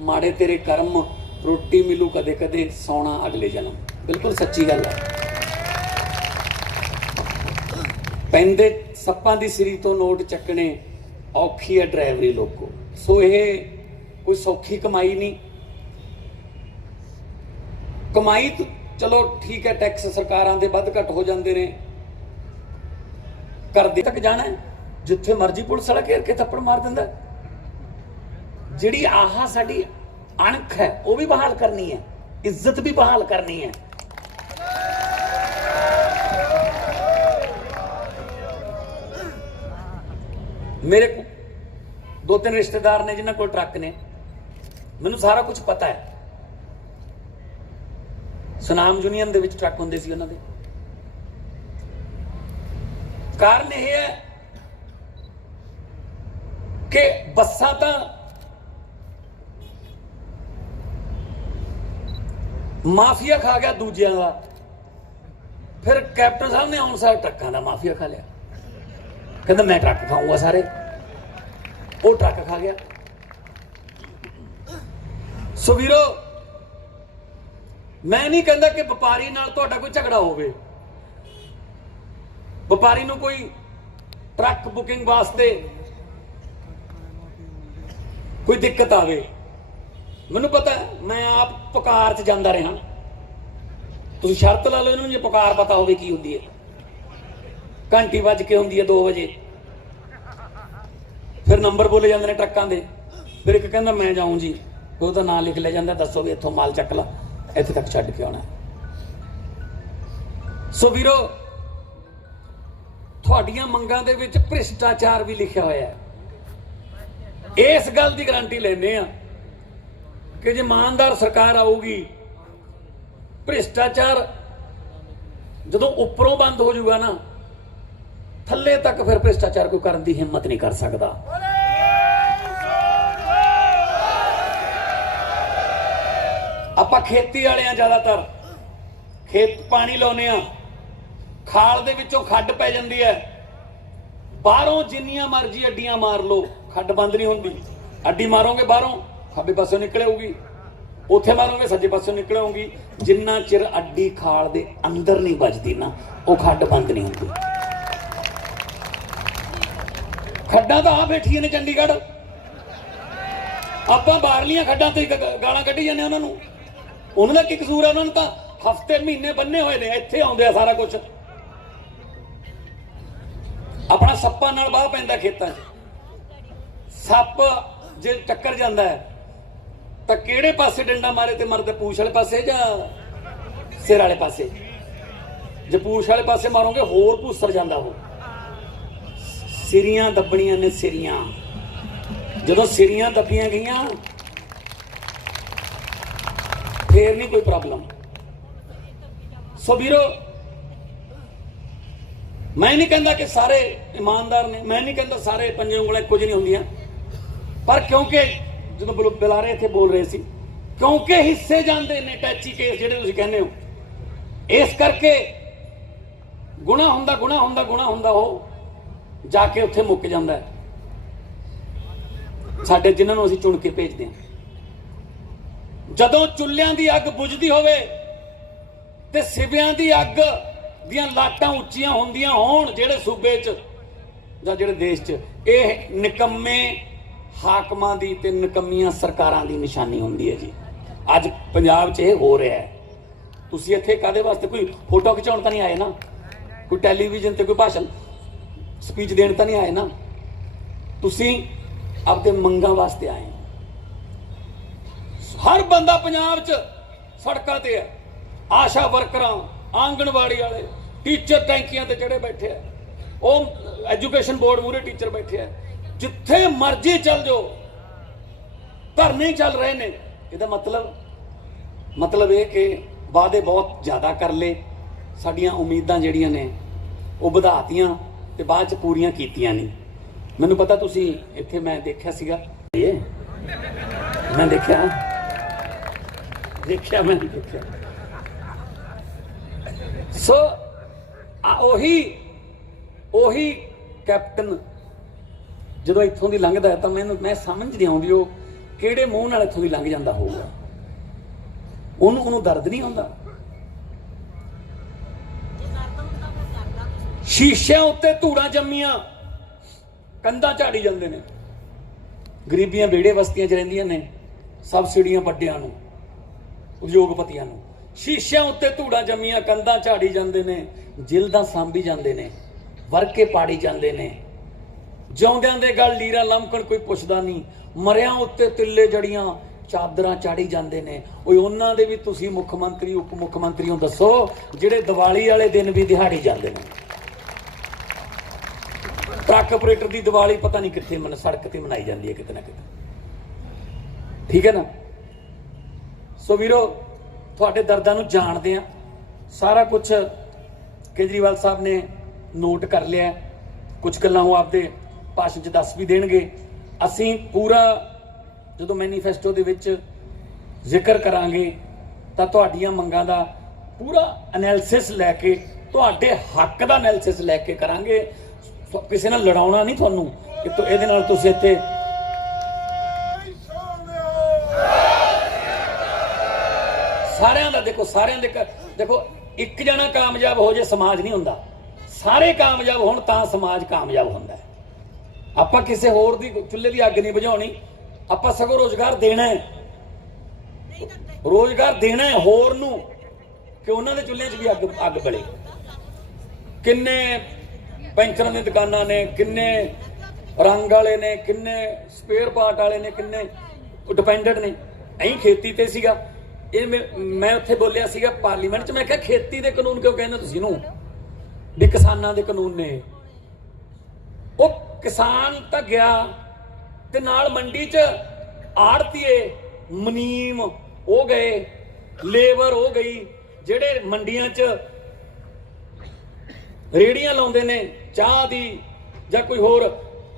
ਮਾੜੇ ਤੇਰੇ ਕਰਮ, ਰੋਟੀ ਮਿਲੂ ਕਦੇ ਕਦੇ, ਸੌਣਾ ਅਗਲੇ ਜਨਮ। ਬਿਲਕੁਲ ਸੱਚੀ ਗੱਲ ਹੈ। ਪੈਂਦੇ ਸੱਪਾਂ ਦੀ ਸਿਰੀ ਤੋਂ ਨੋਟ ਚੱਕਣੇ ਔਖੀ ਹੈ ਡਰਾਈਵਰੀ ਲੋਕੋ। ਸੋ ਇਹ ਕੋਈ ਸੌਖੀ ਕਮਾਈ ਨਹੀਂ। ਕਮਾਈ ਤਾਂ ਚਲੋ ਠੀਕ ਹੈ, ਟੈਕਸ ਸਰਕਾਰਾਂ ਦੇ ਵੱਧ ਘੱਟ ਹੋ ਜਾਂਦੇ ਨੇ, ਕਰਦੇ ਤੱਕ ਜਾਣਾ ਜਿੱਥੇ ਮਰਜ਼ੀ ਪੁਲਿਸ ਵਾਲਾ ਘੇਰ ਕੇ ਥੱਪੜ ਮਾਰ ਦਿੰਦਾ। ਜਿਹੜੀ ਆਹ ਸਾਡੀ ਅਣਖ ਹੈ ਉਹ ਵੀ ਬਹਾਲ ਕਰਨੀ ਹੈ, ਇੱਜ਼ਤ ਵੀ ਬਹਾਲ ਕਰਨੀ ਹੈ। ਮੇਰੇ 2-3 ਰਿਸ਼ਤੇਦਾਰ ਨੇ ਜਿਨ੍ਹਾਂ ਕੋਲ ਟਰੱਕ ਨੇ, ਮੈਨੂੰ ਸਾਰਾ ਕੁਝ ਪਤਾ ਹੈ। ਸੁਨਾਮ ਯੂਨੀਅਨ ਦੇ ਵਿੱਚ ਟਰੱਕ ਹੁੰਦੇ ਸੀ ਉਹਨਾਂ ਦੇ। ਕਾਰਨ ਇਹ ਹੈ ਕਿ ਬੱਸਾਂ ਤਾਂ ਮਾਫੀਆ ਖਾ ਗਿਆ ਦੂਜਿਆਂ ਦਾ, ਫਿਰ ਕੈਪਟਨ ਸਾਹਿਬ ਨੇ ਆਉਣ ਸਾਰ ਟਰੱਕਾਂ ਦਾ ਮਾਫੀਆ ਖਾ ਲਿਆ। ਕਹਿੰਦਾ ਮੈਂ ਟਰੱਕ ਖਾਊਂਗਾ ਸਾਰੇ, ਉਹ ਟਰੱਕ ਖਾ ਗਿਆ। ਸੋ ਵੀਰੋ, ਮੈਂ ਨਹੀਂ ਕਹਿੰਦਾ ਕਿ ਵਪਾਰੀ ਨਾਲ ਤੁਹਾਡਾ ਕੋਈ ਝਗੜਾ ਹੋਵੇ, ਵਪਾਰੀ ਨੂੰ ਕੋਈ ਟਰੱਕ ਬੁਕਿੰਗ ਵਾਸਤੇ ਕੋਈ ਦਿੱਕਤ ਆਵੇ, ਮੈਨੂੰ ਪਤਾ ਮੈਂ ਆਪ ਪੁਕਾਰ 'ਚ ਜਾਂਦਾ ਰਿਹਾ। ਤੁਸੀਂ ਸ਼ਰਤ ਲਾ ਲਓ ਇਹਨੂੰ, ਜੇ ਪੁਕਾਰ ਪਤਾ ਹੋਵੇ ਕੀ ਹੁੰਦੀ ਹੈ। ਘੰਟੀ ਵੱਜ ਕੇ ਹੁੰਦੀ ਹੈ 2 ਵਜੇ, ਫਿਰ ਨੰਬਰ ਬੋਲੇ ਜਾਂਦੇ ਨੇ ਟਰੱਕਾਂ ਦੇ, ਫਿਰ ਇੱਕ ਕਹਿੰਦਾ ਮੈਂ ਜਾਊਂ ਜੀ, ਉਹਦਾ ਨਾਂ ਲਿਖ ਲਿਆ ਜਾਂਦਾ, ਦੱਸੋ ਵੀ ਇੱਥੋਂ ਮਾਲ ਚੱਕ ਲਾ, ਇੱਥੇ ਤੱਕ ਛੱਡ ਕੇ ਆਉਣਾ। ਸੋ ਵੀਰੋ, ਤੁਹਾਡੀਆਂ ਮੰਗਾਂ ਦੇ ਵਿੱਚ ਭ੍ਰਿਸ਼ਟਾਚਾਰ ਵੀ ਲਿਖਿਆ ਹੋਇਆ ਹੈ। ਇਸ ਗੱਲ ਦੀ ਗਾਰੰਟੀ ਲੈਂਦੇ ਆ ਕਿ ਜੇ ਇਮਾਨਦਾਰ ਸਰਕਾਰ ਆਊਗੀ, ਭ੍ਰਿਸ਼ਟਾਚਾਰ ਜਦੋਂ ਉੱਪਰੋਂ ਬੰਦ ਹੋ ਜਾਊਗਾ ਨਾ, ਥੱਲੇ ਤੱਕ ਫਿਰ ਭ੍ਰਿਸ਼ਟਾਚਾਰ ਕੋਈ ਕਰਨ ਦੀ ਹਿੰਮਤ ਨਹੀਂ ਕਰ ਸਕਦਾ। ਆਪਾਂ ਖੇਤੀ ਵਾਲੇ ਆ, ਜ਼ਿਆਦਾਤਰ ਖੇਤ ਪਾਣੀ ਲਾਉਨੇ ਆ, ਖਾਲ ਦੇ ਵਿੱਚੋਂ ਖੱਡ ਪੈ ਜਾਂਦੀ ਹੈ, ਬਾਹਰੋਂ ਜਿੰਨੀਆਂ ਮਰਜ਼ੀ ਅੱਡੀਆਂ ਮਾਰ ਲਓ, ਖੱਡ ਬੰਦ ਨਹੀਂ ਹੁੰਦੀ। ਅੱਡੀ ਮਾਰੋਗੇ ਬਾਹਰੋਂ, ਖੱਬੇ ਪਾਸੋਂ ਨਿਕਲ ਆਊਗੀ, ਉੱਥੇ ਮਾਰੋਗੇ ਸੱਜੇ ਪਾਸੋਂ ਨਿਕਲ ਆਊਗੀ। ਜਿੰਨਾ ਚਿਰ ਅੱਡੀ ਖਾਲ ਦੇ ਅੰਦਰ ਨਹੀਂ ਵੱਜਦੀ ਨਾ, ਉਹ ਖੱਡ ਬੰਦ ਨਹੀਂ ਹੁੰਦੀ। ਖੱਡਾਂ ਤਾਂ ਆ ਬੈਠੀਆਂ ਨੇ ਚੰਡੀਗੜ੍ਹ, ਆਪਾਂ ਬਾਹਰਲੀਆਂ ਖੱਡਾਂ ਤੇ ਗਾਲਾਂ ਕੱਢੀ ਜਾਂਦੇ ਉਹਨਾਂ ਨੂੰ। ਉਹਨਾਂ ਦਾ ਕੀ ਕਸੂਰ ਹੈ? ਉਹਨਾਂ ਨੂੰ ਤਾਂ ਹਫ਼ਤੇ ਮਹੀਨੇ ਬੰਨੇ ਹੋਏ ਨੇ, ਇੱਥੇ ਆਉਂਦੇ ਆ ਸਾਰਾ ਕੁਝ। ਆਪਣਾ ਸੱਪਾਂ ਨਾਲ ਵਾਹ ਪੈਂਦਾ ਖੇਤਾਂ 'ਚ, ਸੱਪ ਜੇ ਟੱਕਰ ਜਾਂਦਾ ਹੈ ਤਾਂ ਕਿਹੜੇ ਪਾਸੇ ਡੰਡਾ ਮਾਰੇ ਤੇ ਮਰਦੇ, ਪੂਛ ਵਾਲੇ ਪਾਸੇ ਜਾਂ ਸਿਰ ਵਾਲੇ ਪਾਸੇ? ਜੇ ਪੂਛ ਵਾਲੇ ਪਾਸੇ ਮਾਰੋਗੇ ਹੋਰ ਭੂਸਰ ਜਾਂਦਾ ਉਹ। ਸਿਰੀਆਂ ਦੱਬਣੀਆਂ ਨੇ, ਸਿਰੀਆਂ। ਜਦੋਂ ਸਿਰੀਆਂ ਦੱਬੀਆਂ ਗਈਆਂ ਫੇਰ ਨਹੀਂ ਕੋਈ ਪ੍ਰੋਬਲਮ। ਸੋ ਵੀਰੋ, ਮੈਂ ਨਹੀਂ ਕਹਿੰਦਾ ਕਿ ਸਾਰੇ ਇਮਾਨਦਾਰ ਨੇ, ਮੈਂ ਨਹੀਂ ਕਹਿੰਦਾ ਸਾਰੇ ਪੰਜੇ ਉਂਗਲਾਂ ਕੁਝ ਨਹੀਂ ਹੁੰਦੀਆਂ, ਪਰ ਕਿਉਂਕਿ ਜਦੋਂ ਬੁਲਾਰੇ ਇੱਥੇ ਬੋਲ ਰਹੇ ਸੀ, ਕਿਉਂਕਿ ਹਿੱਸੇ ਜਾਂਦੇ ਨੇ ਟੈਚੀ ਕੇਸ ਜਿਹੜੇ ਤੁਸੀਂ ਕਹਿੰਦੇ ਹੋ, ਇਸ ਕਰਕੇ ਗੁਨਾਹ ਹੁੰਦਾ ਉਹ ਜਾ ਕੇ ਉੱਥੇ ਮੁੱਕ ਜਾਂਦਾ ਹੈ। ਸਾਡੇ ਜਿਨ੍ਹਾਂ ਨੂੰ ਅਸੀਂ ਚੁਣ ਕੇ ਭੇਜਦੇ ਹਾਂ, ਜਦੋਂ ਚੁੱਲ੍ਹਿਆਂ ਦੀ ਅੱਗ ਬੁਝਦੀ ਹੋਵੇ ਤੇ ਸਿਵਿਆਂ ਦੀ ਅੱਗ ਦੀਆਂ ਲਾਟਾਂ ਉੱਚੀਆਂ ਹੁੰਦੀਆਂ ਹੋਣ ਜਿਹੜੇ ਸੂਬੇ 'ਚ ਜਾਂ ਜਿਹੜੇ ਦੇਸ਼ 'ਚ, ਇਹ ਨਿਕੰਮੇ ਹਾਕਮਾਂ ਦੀ ਤੇ ਨਿਕੰਮੀਆਂ ਸਰਕਾਰਾਂ ਦੀ ਨਿਸ਼ਾਨੀ ਹੁੰਦੀ ਹੈ ਜੀ। ਅੱਜ ਪੰਜਾਬ 'ਚ ਇਹ ਹੋ ਰਿਹਾ ਹੈ। ਤੁਸੀਂ ਇੱਥੇ ਕਾਹਦੇ ਵਾਸਤੇ? ਕੋਈ ਫੋਟੋ ਖਿਚਾਉਣ ਤਾਂ ਨਹੀਂ ਆਏ ਨਾ, ਕੋਈ ਟੈਲੀਵਿਜ਼ਨ ਤੇ ਕੋਈ ਭਾਸ਼ਣ ਸਪੀਚ ਦੇਣ ਤਾਂ ਨਹੀਂ ਆਏ ਨਾ, ਤੁਸੀਂ ਆਪਦੇ ਮੰਗਾਂ ਵਾਸਤੇ ਆਏ। ਹਰ ਬੰਦਾ ਪੰਜਾਬ 'ਚ ਸੜਕਾਂ ਤੇ ਹੈ, ਆਸ਼ਾ ਵਰਕਰਾਂ, ਆਂਗਣਵਾੜੀ ਵਾਲੇ, ਟੀਚਰ ਟੈਂਕੀਆਂ ਤੇ ਚੜੇ ਬੈਠੇ ਆ, ਉਹ ਐਜੂਕੇਸ਼ਨ ਬੋਰਡ ਮੂਹਰੇ ਟੀਚਰ ਬੈਠੇ ਆ, ਜਿੱਥੇ ਮਰਜ਼ੀ ਚੱਲ ਜਾਓ ਧਰਨੇ ਚੱਲ ਰਹੇ ਨੇ। ਇਹਦਾ ਮਤਲਬ ਇਹ ਕਿ ਵਾਅਦੇ ਬਹੁਤ ਜ਼ਿਆਦਾ ਕਰ ਲਏ, ਸਾਡੀਆਂ ਉਮੀਦਾਂ ਜਿਹੜੀਆਂ ਨੇ ਉਹ ਵਧਾਤੀਆਂ ਤੇ ਬਾਅਦ ਚ ਪੂਰੀਆਂ ਕੀਤੀਆਂ ਨਹੀਂ। ਮੈਨੂੰ ਪਤਾ ਤੁਸੀਂ ਇੱਥੇ, ਮੈਂ ਦੇਖਿਆ ਸੀਗਾ, ਮੈਂ ਦੇਖਿਆ ਸੋ ਉਹੀ ਕੈਪਟਨ ਜਦੋਂ ਇੱਥੋਂ ਦੀ ਲੰਘਦਾ ਤਾਂ ਮੈਂ ਸਮਝ ਨਹੀਂ ਆਉਂਦੀ ਉਹ ਕਿਹੜੇ ਮੂੰਹ ਨਾਲ ਇੱਥੋਂ ਦੀ ਲੰਘ ਜਾਂਦਾ ਹੋਊਗਾ। ਉਹਨੂੰ ਦਰਦ ਨਹੀਂ ਹੁੰਦਾ। ਸ਼ੀਸ਼ਿਆਂ ਉੱਤੇ ਧੂੜਾਂ ਜੰਮੀਆਂ, ਕੰਧਾਂ ਝਾੜੀ ਜਾਂਦੇ ਨੇ, ਗਰੀਬੀਆਂ ਵਿਹੜੇ ਬਸਤੀਆਂ 'ਚ ਰਹਿੰਦੀਆਂ ਨੇ, ਸਬਸਿਡੀਆਂ ਵੱਡਿਆਂ ਨੂੰ, ਉਦਯੋਗਪਤੀਆਂ ਨੂੰ। ਸ਼ੀਸ਼ਿਆਂ ਉੱਤੇ ਧੂੜਾਂ ਜੰਮੀਆਂ, ਕੰਧਾਂ ਝਾੜੀ ਜਾਂਦੇ ਨੇ, ਜਿਲਦਾਂ ਸਾਂਭੀ ਜਾਂਦੇ ਨੇ, ਵਰਕੇ ਪਾੜੀ ਜਾਂਦੇ ਨੇ। ਜਿਉਂਦਿਆਂ ਦੇ ਗੱਲ ਲੀਰਾ ਲਮਕਣ ਕੋਈ ਪੁੱਛਦਾ ਨਹੀਂ, ਮਰਿਆਂ ਉੱਤੇ ਤਿੱਲੇ ਜੜੀਆਂ ਚਾਦਰਾਂ ਚਾੜੀ ਜਾਂਦੇ ਨੇ। ਓਏ ਉਹਨਾਂ ਦੇ ਵੀ ਤੁਸੀਂ ਮੁੱਖ ਮੰਤਰੀ, ਉਪ ਮੁੱਖ ਮੰਤਰੀਓ ਦੱਸੋ, ਜਿਹੜੇ ਦੀਵਾਲੀ ਵਾਲੇ ਦਿਨ ਵੀ ਦਿਹਾੜੀ ਜਾਂਦੇ ਨੇ। ਟਰੱਕ ਆਪਰੇਟਰ ਦੀ ਦੀਵਾਲੀ ਪਤਾ ਨਹੀਂ ਕਿੱਥੇ ਸੜਕ ਤੇ ਮਨਾਈ ਜਾਂਦੀ ਹੈ, ਕਿਤੇ ਨਾ ਕਿਤੇ। ਠੀਕ ਹੈ ਨਾ? ਸੋ ਵੀਰੋ, ਤੁਹਾਡੇ ਦਰਦਾਂ ਨੂੰ ਜਾਣਦੇ ਆ, ਸਾਰਾ ਕੁਝ ਕੇਜਰੀਵਾਲ ਸਾਹਿਬ ਨੇ ਨੋਟ ਕਰ ਲਿਆ। ਕੁਝ ਗੱਲਾਂ ਉਹ ਆਪਦੇ ਭਾਸ਼ਣ 'ਚ ਦੱਸ ਵੀ ਦੇਣਗੇ। ਅਸੀਂ ਪੂਰਾ ਜਦੋਂ ਮੈਨੀਫੈਸਟੋ ਦੇ ਵਿੱਚ ਜ਼ਿਕਰ ਕਰਾਂਗੇ ਤਾਂ ਤੁਹਾਡੀਆਂ ਮੰਗਾਂ ਦਾ ਪੂਰਾ ਐਨਾਲਿਸਿਸ ਲੈ ਕੇ, ਤੁਹਾਡੇ ਹੱਕ ਦਾ ਐਨਾਲਿਸਿਸ ਲੈ ਕੇ ਕਰਾਂਗੇ। ਕਿਸੇ ਨਾਲ ਲੜਾਉਣਾ ਨਹੀਂ ਤੁਹਾਨੂੰ ਕਿ ਇਹਦੇ ਨਾਲ ਤੁਸੀਂ ਇੱਥੇ ਸਾਰਿਆਂ ਦਾ ਦੇਖੋ, ਸਾਰਿਆਂ ਦੇ ਦੇਖੋ, ਇੱਕ ਜਣਾ ਕਾਮਯਾਬ ਹੋ ਜੇ ਸਮਾਜ ਨਹੀਂ ਹੁੰਦਾ। ਸਾਰੇ ਕਾਮਯਾਬ ਹੋਣ ਤਾਂ ਸਮਾਜ ਕਾਮਯਾਬ ਹੁੰਦਾ ਹੈ। ਆਪਾਂ ਕਿਸੇ ਹੋਰ ਦੀ ਚੁੱਲ੍ਹੇ ਦੀ ਅੱਗ ਨਹੀਂ ਬੁਝਾਉਣੀ, ਆਪਾਂ ਸਗੋਂ ਰੋਜ਼ਗਾਰ ਦੇਣਾ ਹੈ, ਰੋਜ਼ਗਾਰ ਦੇਣਾ ਹੈ ਹੋਰ ਨੂੰ ਕਿ ਉਹਨਾਂ ਦੇ ਚੁੱਲ੍ਹੇ 'ਚ ਵੀ ਅੱਗ ਬਲੇ। ਕਿੰਨੇ ਪੈਂਚਰਾਂ ਦੀਆਂ ਦੁਕਾਨਾਂ ਨੇ, ਕਿੰਨੇ ਰੰਗ ਵਾਲੇ ਨੇ, ਕਿੰਨੇ ਸਪੇਅਰ ਪਾਰਟ ਵਾਲੇ ਨੇ, ਕਿੰਨੇ ਡਿਪੈਂਡੈਂਟ ਨੇ। ਐਂ ਖੇਤੀ ਤੇ ਸੀਗਾ ਇਹ ਮੈਂ ਉੱਥੇ ਬੋਲਿਆ ਸੀਗਾ ਪਾਰਲੀਮੈਂਟ 'ਚ, ਮੈਂ ਕਿਹਾ ਖੇਤੀ ਦੇ ਕਾਨੂੰਨ ਕਿਉਂ ਕਹਿੰਦੇ ਤੁਸੀਂ ਨੂੰ ਵੀ ਕਿਸਾਨਾਂ ਦੇ ਕਾਨੂੰਨ ਨੇ। ਉਹ ਕਿਸਾਨ ਤਾਂ ਗਿਆ ਤੇ ਨਾਲ ਮੰਡੀ 'ਚ ਆੜਤੀਏ ਮੁਨੀਮ ਹੋ ਗਏ, ਲੇਬਰ ਹੋ ਗਈ, ਜਿਹੜੇ ਮੰਡੀਆਂ 'ਚ ਰੇੜੀਆਂ ਲਾਉਂਦੇ ਨੇ ਚਾਹ ਦੀ ਜਾਂ ਕੋਈ ਹੋਰ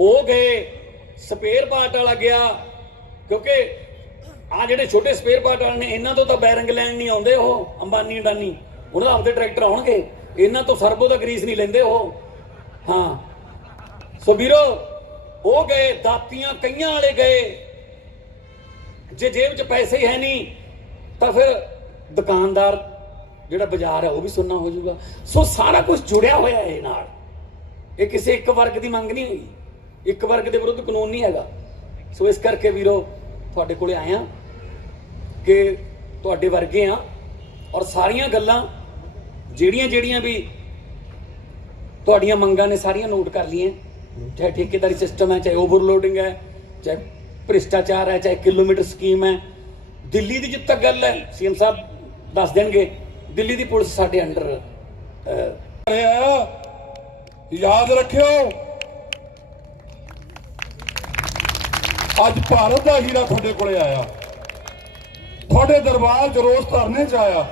ਹੋ ਗਏ, ਸਪੇਅਰ ਪਾਰਟ ਵਾਲਾ ਗਿਆ। ਕਿਉਂਕਿ ਆ ਜਿਹੜੇ ਛੋਟੇ ਸਪੇਅਰ ਪਾਰਟ ਵਾਲੇ ਨੇ ਇਹਨਾਂ ਤੋਂ ਤਾਂ ਬੈਰਿੰਗ ਲੈਣ ਨਹੀਂ ਆਉਂਦੇ, ਉਹ ਅੰਬਾਨੀ ਅਡਾਨੀ ਉਹਨਾਂ ਦਾ ਆਪਦੇ ਟਰੈਕਟਰ ਆਉਣਗੇ, ਇਹਨਾਂ ਤੋਂ ਸਰਬੋ ਦਾ ਗਰੀਸ ਨਹੀਂ ਲੈਂਦੇ ਉਹ। ਹਾਂ ਸੋ ਵੀਰੋ ਉਹ ਗਏ, ਦਾਤੀਆਂ ਕਈਆਂ ਵਾਲੇ ਗਏ। ਜੇ ਜੇਬ 'ਚ ਪੈਸੇ ਹੀ ਹੈ ਨਹੀਂ ਤਾਂ ਫਿਰ ਦੁਕਾਨਦਾਰ ਜਿਹੜਾ ਬਾਜ਼ਾਰ ਹੈ ਉਹ ਵੀ ਸੁੰਨਾ ਹੋ ਜਾਊਗਾ। ਸੋ ਸਾਰਾ ਕੁਝ ਜੁੜਿਆ ਹੋਇਆ ਹੈ ਇਹ ਨਾਲ। ਇਹ ਕਿਸੇ ਇੱਕ ਵਰਗ ਦੀ ਮੰਗ ਨਹੀਂ ਹੋਈ, ਇੱਕ ਵਰਗ ਦੇ ਵਿਰੁੱਧ ਕਾਨੂੰਨ ਨਹੀਂ ਹੈਗਾ। ਸੋ ਇਸ ਕਰਕੇ ਵੀਰੋ ਤੁਹਾਡੇ ਕੋਲੇ ਆਇਆ ਕਿ ਤੁਹਾਡੇ ਵਰਗੇ ਆ, ਔਰ ਸਾਰੀਆਂ ਗੱਲਾਂ ਜਿਹੜੀਆਂ ਵੀ ਤੁਹਾਡੀਆਂ ਮੰਗਾਂ ਨੇ ਸਾਰੀਆਂ ਨੋਟ ਕਰ ਲਈਆਂ। ਚਾਹੇ ਠੇਕੇਦਾਰੀ ਸਿਸਟਮ ਹੈ, ਚਾਹੇ ਓਵਰਲੋਡਿੰਗ ਹੈ, ਚਾਹੇ ਭ੍ਰਿਸ਼ਟਾਚਾਰ ਹੈ, ਚਾਹੇ ਕਿਲੋਮੀਟਰ ਸਕੀਮ ਹੈ। ਦਿੱਲੀ ਦੀ ਜਿੱਥੇ ਤੱਕ ਗੱਲ ਹੈ ਸੀਐਮ ਸਾਹਿਬ ਦੱਸ ਦੇਣਗੇ, ਦਿੱਲੀ ਦੀ ਪੁਲਿਸ ਸਾਡੇ ਅੰਡਰ ਯਾਦ ਰੱਖਿਓ ਅੱਜ ਭਾਰਤ ਦਾ ਹੀਰਾ ਤੁਹਾਡੇ ਕੋਲੇ ਆਇਆ, ਤੁਹਾਡੇ ਦਰਬਾਰ 'ਚ ਰੋਸ ਧਰਨੇ 'ਚ ਆਇਆ।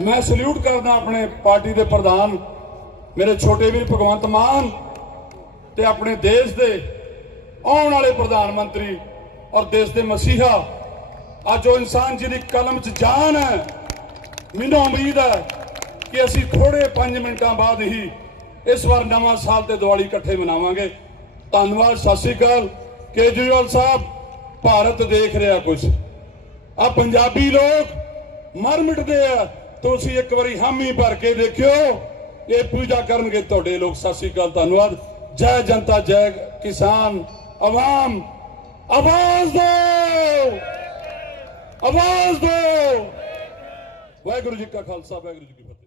ਮੈਂ ਸਲੂਟ ਕਰਦਾ ਆਪਣੇ ਪਾਰਟੀ ਦੇ ਪ੍ਰਧਾਨ ਮੇਰੇ ਛੋਟੇ ਵੀਰ ਭਗਵੰਤ ਮਾਨ ਤੇ ਆਪਣੇ ਦੇਸ਼ ਦੇ ਆਉਣ ਵਾਲੇ ਪ੍ਰਧਾਨ ਮੰਤਰੀ ਔਰ ਦੇਸ਼ ਦੇ ਮਸੀਹਾ। ਅੱਜ ਉਹ ਇਨਸਾਨ ਜਿਹਦੀ ਕਲਮ 'ਚ ਜਾਨ ਹੈ, ਮੈਨੂੰ ਉਮੀਦ ਹੈ ਕਿ ਅਸੀਂ ਥੋੜੇ 5 ਮਿੰਟਾਂ ਬਾਅਦ ਹੀ ਇਸ ਵਾਰ ਨਵਾਂ ਸਾਲ ਤੇ ਦੀਵਾਲੀ ਇਕੱਠੇ ਮਨਾਵਾਂਗੇ। ਧੰਨਵਾਦ, ਸਤਿ ਸ਼੍ਰੀ ਅਕਾਲ। ਕੇਜਰੀਵਾਲ ਸਾਹਿਬ, ਭਾਰਤ ਦੇਖ ਰਿਹਾ ਕੁਝ, ਆ ਪੰਜਾਬੀ ਲੋਕ ਮਰ ਮਿਟਦੇ ਆ, ਤੁਸੀਂ ਇੱਕ ਵਾਰੀ ਹਾਮੀ ਭਰ ਕੇ ਦੇਖਿਓ, ਇਹ ਪੂਜਾ ਕਰਨਗੇ ਤੁਹਾਡੇ ਲੋਕ। ਸਤਿ ਸ਼੍ਰੀ ਅਕਾਲ, ਧੰਨਵਾਦ। ਜੈ ਜਨਤਾ, ਜੈ ਕਿਸਾਨ, ਆਵਾਮ, ਆਵਾਜ਼ ਦਿਓ, ਆਵਾਜ਼ ਦਿਓ। ਵਾਹਿਗੁਰੂ ਜੀ ਕਾ ਖਾਲਸਾ, ਵਾਹਿਗੁਰੂ ਜੀ ਕੀ ਫਤਿਹ।